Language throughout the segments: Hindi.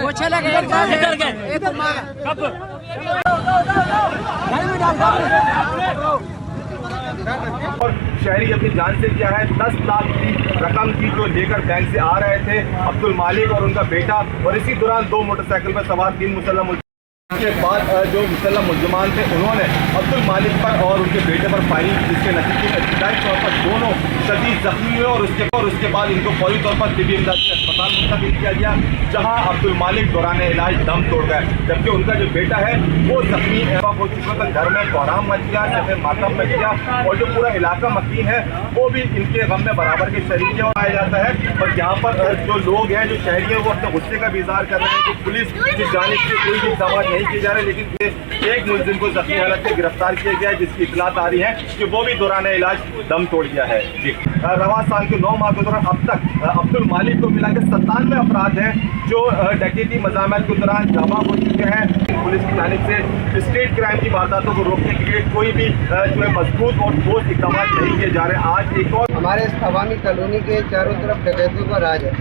वो चला गया और शहरी अपनी जान से किया है 10 लाख की रकम की जो लेकर बैंक से आ रहे थे अब्दुल मालिक और उनका बेटा, और इसी दौरान 2 मोटरसाइकिल पर सवार 3 मुसल्लम के बाद जो मुसल्लम मुलजमान थे उन्होंने अब्दुल मालिक पर और उनके बेटे पर फायरिंग की, जिसके नतीजे में इब्तदाई तौर पर दोनों शदीद जख्मी हुए और उसके बाद इनको फौरी तौर पर तिब्बी इमदाद के अस्पताल मुंतकिल किया गया, जहां अब्दुल मालिक दौरान इलाज दम तोड़ गए, जबकि उनका जो बेटा है वो जख्मी हो चुका था। घर में कोहराम मच गया, जैसे मातम मच गया और जो पूरा इलाका मकीन है वो भी इनके गम में बराबर के शरीक पाया जाता है। और यहाँ पर जो लोग हैं, जो शहरी हैं, वो अपने गुस्से का भी इजहार कर रहे हैं कि पुलिस की जानिब से कोई भी इक़दाम नहीं किए जा रहे, लेकिन एक मुलजिम को जख्मी हालत में गिरफ्तार किया गया है, जिसकी इतलात आ रही है कि वो भी दौरान इलाज दम तोड़ गया है। जी, रवां साल के 9 माह के दौरान अब तक अब्दुल मालिक को मिलाकर 97 अपराध हैं जो डकैती मज़ामत के दौरान जमा हो चुके हैं। पुलिस की जानिब से स्ट्रीट क्राइम की वारदातों को रोकने के लिए कोई भी जो है मजबूत और ठोस इक़दाम नहीं किए जा रहे। आज एक और हमारे अवामी कॉलोनी के चारों तरफ डकैतियों का राज है,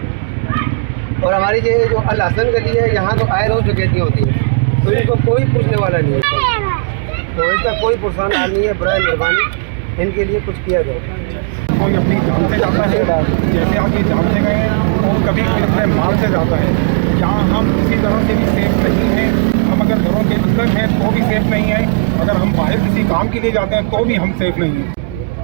और हमारी ये जो अल हसन गली है, यहाँ तो आए रोज डकैतियाँ होती हैं, तो इनको कोई पूछने वाला नहीं है, तो इसका कोई पुरसान हाल नहीं है। बराए मेहरबानी इनके लिए कुछ किया जाए। कोई अपनी जान से जाता है, जैसे आप ये जान से गए हैं, और कभी कोई अपने माल से जाता है। यहाँ हम किसी तरह से भी सेफ नहीं हैं। हम अगर घरों के अंदर हैं तो भी सेफ नहीं है, अगर हम बाहर किसी काम के लिए जाते हैं तो भी हम सेफ नहीं हैं।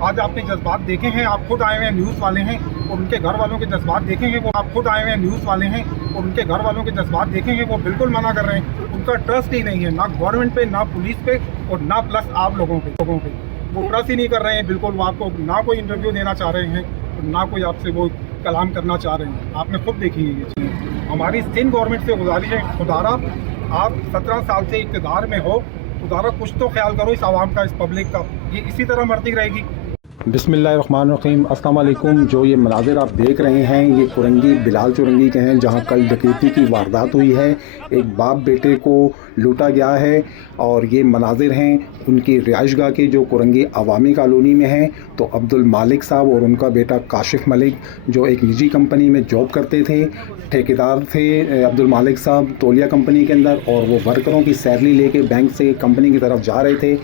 आज आपने जज्बात देखे हैं, आप खुद आए हुए न्यूज़ वाले हैं, और उनके घर वालों के जज्बात देखेंगे, वो आप खुद आए हुए न्यूज़ वाले हैं और उनके घर वालों के जज्बात देखेंगे, वो बिल्कुल मना कर रहे हैं। उनका ट्रस्ट ही नहीं है, ना गवर्नमेंट पे, ना पुलिस पे, और ना प्लस आप लोगों पे वो ट्रस्ट ही नहीं कर रहे हैं बिल्कुल। वो आपको ना कोई इंटरव्यू देना चाह रहे हैं और ना कोई आपसे वो कलाम करना चाह रहे हैं। आपने खुद देखी है ये चीज़। हमारी सिंध गवर्नमेंट से गुजारिश है, खुदारा आप 17 साल से इक़्तिदार में हो, खुदारा कुछ तो ख्याल करो इस आवाम का, इस पब्लिक का। ये इसी तरह मरती रहेगी। बिस्मिल्लाहिर्रहमानिर्रहीम, अस्सलाम वालेकुम। जो ये मनाज़िर आप देख रहे हैं, ये कुरंगी बिलाल चुरंगी के हैं, जहाँ कल डकैती की वारदात हुई है। एक बाप बेटे को लूटा गया है, और ये मनाज़िर हैं उनकी रिहाइशगाह के, जो कुरंगी अवामी कॉलोनी में हैं। तो अब्दुल मालिक साहब और उनका बेटा काशिफ मलिक, जो एक निजी कंपनी में जॉब करते थे, ठेकेदार थे अब्दुल मालिक साहब तौलिया कंपनी के अंदर, और वो वर्करों की सैलरी लेके बैंक से कंपनी की तरफ जा रहे थे।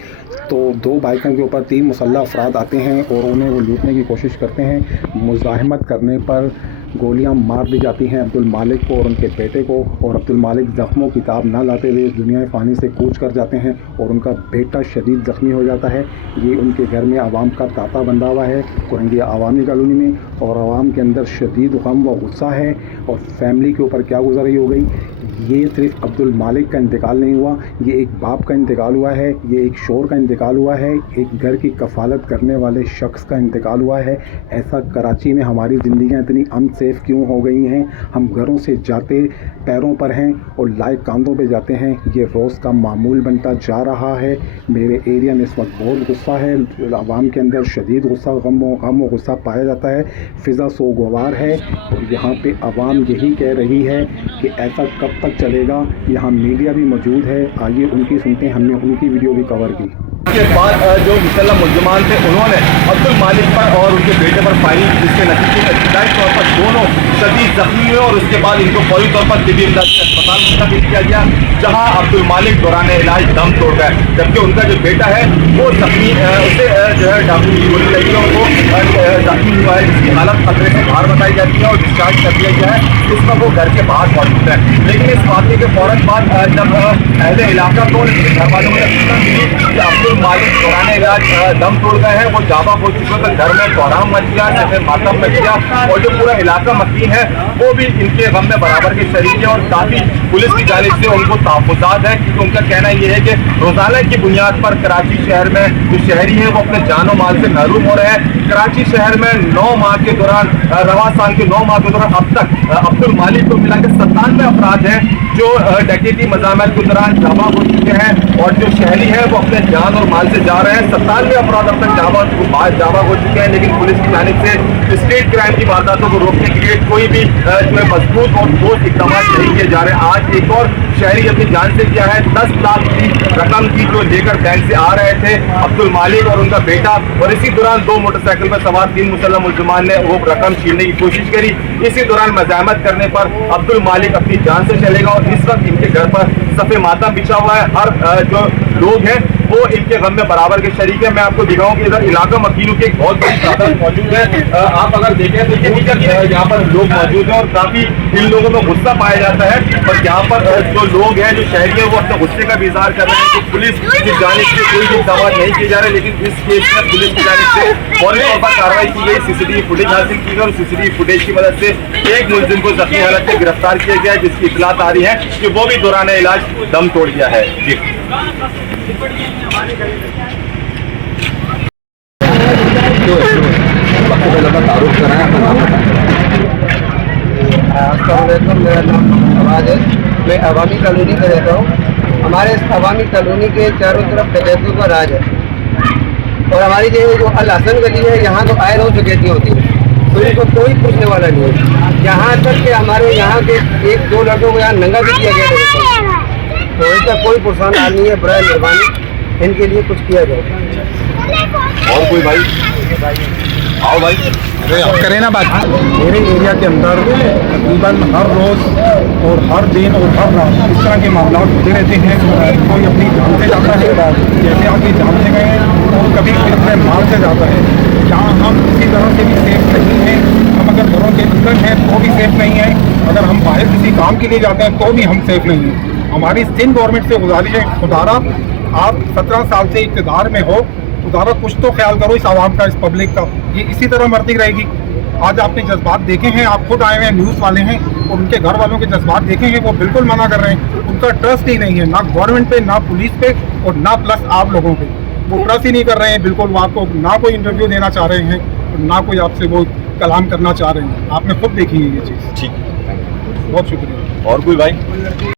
तो 2 बाइकों के ऊपर 3 मुसल्लह अफराद आते हैं और उन्हें वो लूटने की कोशिश करते हैं। मुज़ाहमत करने पर गोलियां मार दी जाती हैं अब्दुल मालिक को और उनके बेटे को, और अब्दुल मालिक ज़ख्मों की ताब ना लाते हुए इस दुनिया फ़ानी से कूच कर जाते हैं, और उनका बेटा शदीद ज़ख्मी हो जाता है। ये उनके घर में आवाम का तांता बंधा हुआ है कुरंगी अवामी कॉलोनी में, और आवाम के अंदर शदीद गम व गुस्सा है। और फैमिली के ऊपर क्या गुजरी हो गई, ये सिर्फ अब्दुल मालिक का इंतकाल नहीं हुआ, ये एक बाप का इंतकाल हुआ है, ये एक शोर का इंतकाल हुआ है, एक घर की कफ़ालत करने वाले शख्स का इंतकाल हुआ है। ऐसा कराची में हमारी ज़िंदगियाँ इतनी अनसेफ क्यों हो गई हैं? हम घरों से जाते पैरों पर हैं और लाए कांधों पे जाते हैं। ये रोज़ का मामूल बनता जा रहा है। मेरे एरिया में इस वक्त बहुत गुस्सा है, आवाम के अंदर शदीद गुस्सा, गम व गुस्सा पाया जाता है। फ़िज़ा सोगवार है, और यहाँ पे आवाम यही कह रही है कि ऐसा कब तक चलेगा। यहाँ मीडिया भी मौजूद है, आइए उनकी सुनते हैं। हमने उनकी वीडियो भी कवर की। के बाद जो मुसल्लम मुलजमान थे उन्होंने अब्दुल मालिक पर और उनके बेटे पर फायरिंग, जिसके नतीजे में इब्तदाई तौर पर दोनों शदीद जख्मी हुए और उसके बाद इनको फौरी तौर पर तिब्बी इमदाद के अस्पताल मुंतकिल किया गया, जहां अब्दुल मालिक दौरान इलाज दम तोड़ गए, जबकि उनका जो बेटा है वो जख्मी, उसे जो है डाकू की गोली लगी है, उनको जख्मी हुआ है, जिसकी हालत खतरे से बाहर बताई जाती है और डिस्चार्ज कर दिया गया है। इस वक्त वो घर के बाहर मौजूद है, लेकिन इस वाक़े के फ़ौरन बाद जब अहले इलाका को घर वालों ने अब्दुल मालिक दौरान इलाज दम तोड़ गए हैं, वो जावा हो चुके थे, घर में कोहराम मच गया, जैसे मातम मच गया, और जो पूरा इलाका मकीन है वो भी इनके गम में बराबर के शरीक है। और काफ़ी पुलिस की जानिब से उनको तहफ़्फ़ुज़ात है, क्योंकि उनका कहना ये है कि रोज़ाना की बुनियाद पर कराची शहर में जो शहरी हैं वो अपने जानो माल से महरूम हो रहे हैं। कराची शहर में 9 माह के दौरान, रवां साल के 9 माह के दौरान अब तक अब्दुल मालिक को मिलाकर 97 अपराध हैं जो डकैती मज़ामत के दौरान जमा हो चुके हैं, और जो शहरी हैं वो अपने जान और माल से जा रहे हैं। 97 अपराध अब तक जावा हो चुके हैं, लेकिन पुलिस की जानिब से स्ट्रीट क्राइम की वारदातों को रोकने के लिए कोई भी जो है मजबूत और ठोस इक़दाम नहीं किए जा रहे। आज एक और शहरी अपनी जान से किया है 10 लाख की रकम की जो लेकर बैंक से आ रहे थे अब्दुल मालिक और उनका बेटा, और इसी दौरान 2 मोटरसाइकिल पर सवार 3 मुसल्लम मुलजमान ने हमने वो रकम छीनने की कोशिश करी। इसी दौरान मज़ाहमत करने पर अब्दुल मालिक अपनी जान से चलेगा और इस वक्त इनके घर पर सफ़े मातम बिछा हुआ है। हर जो लोग हैं वो इनके गम में बराबर के शरीक है। मैं आपको दिखाऊं कि इधर इलाका मकीनों की एक बहुत बड़ी तादाद मौजूद है। आप अगर देखें तो यहाँ पर लोग मौजूद हैं और काफी इन लोगों में गुस्सा पाया जाता है। और यहाँ पर जो लोग हैं, जो शहरी हैं, वो अपने गुस्से का भी इजहार कर रहे हैं कि पुलिस की जानिब से कोई भी इक़दाम नहीं किए जा रहे। लेकिन इस केस में पुलिस की जानिब से फौरी तौर पर कार्रवाई की गई, CCTV फुटेज हासिल की गई और CCTV फुटेज की मदद से एक मुलजिम को जख्मी हालत में गिरफ्तार किया गया है, जिसकी इतलात आ रही है कि वो भी दौरान इलाज दम तोड़ गया है। जी तारुफ कराएं, अपना नाम अस्सलामुअलैकुम, मेरा नाम आवाज़ है। मैं अवामी कॉलोनी में रहता हूँ। हमारे इस अवामी कॉलोनी के चारों तरफ डकैतियों का राज है और हमारी जो अल हसन गली है, यहाँ तो आए रोज डकैती होती है, तो इनको कोई पूछने वाला नहीं है। यहाँ तक कि हमारे यहाँ के एक दो लड़कों को यहाँ नंगा भी किया गया, तो इसका कोई पुरसान हाल नहीं है। बराए मेहरबानी इनके लिए कुछ किया जाए। और कोई भाई आओ भाई, आप करें ना बात। मेरे एरिया के अंदर तकरीबन हर रोज़ और हर दिन और हर रात इस तरह के मामला होते रहते हैं। कोई अपनी जान से जाता है, जैसे आगे जान से गए, और कभी अपने माल से जाता है। यहाँ हम किसी तरह से भी सेफ नहीं हैं। हम अगर घरों के अंदर हैं तो भी सेफ नहीं है, अगर हम बाहर किसी काम के लिए जाते हैं तो भी हम सेफ नहीं हैं। हमारी सिंध गवर्नमेंट से गुजारिश है, खुदारा आप 17 साल से इक़्तिदार में हो, खुदारा कुछ तो ख्याल करो इस आवाम का, इस पब्लिक का। ये इसी तरह मरती रहेगी। आज आपने जज्बात देखे हैं, आप खुद आए हुए हैं, न्यूज़ वाले हैं, और उनके घर वालों के जज्बात देखे हैं, वो बिल्कुल मना कर रहे हैं। उनका ट्रस्ट ही नहीं है, ना गवर्नमेंट पे, ना पुलिस पे, और ना प्लस आप लोगों पे। वो ट्रस्ट ही नहीं कर रहे हैं बिल्कुल। वो आपको ना कोई इंटरव्यू देना चाह रहे हैं, ना कोई आपसे वो कलाम करना चाह रहे हैं। आपने खुद देखी है ये चीज़। ठीक, बहुत शुक्रिया। और कोई भाई?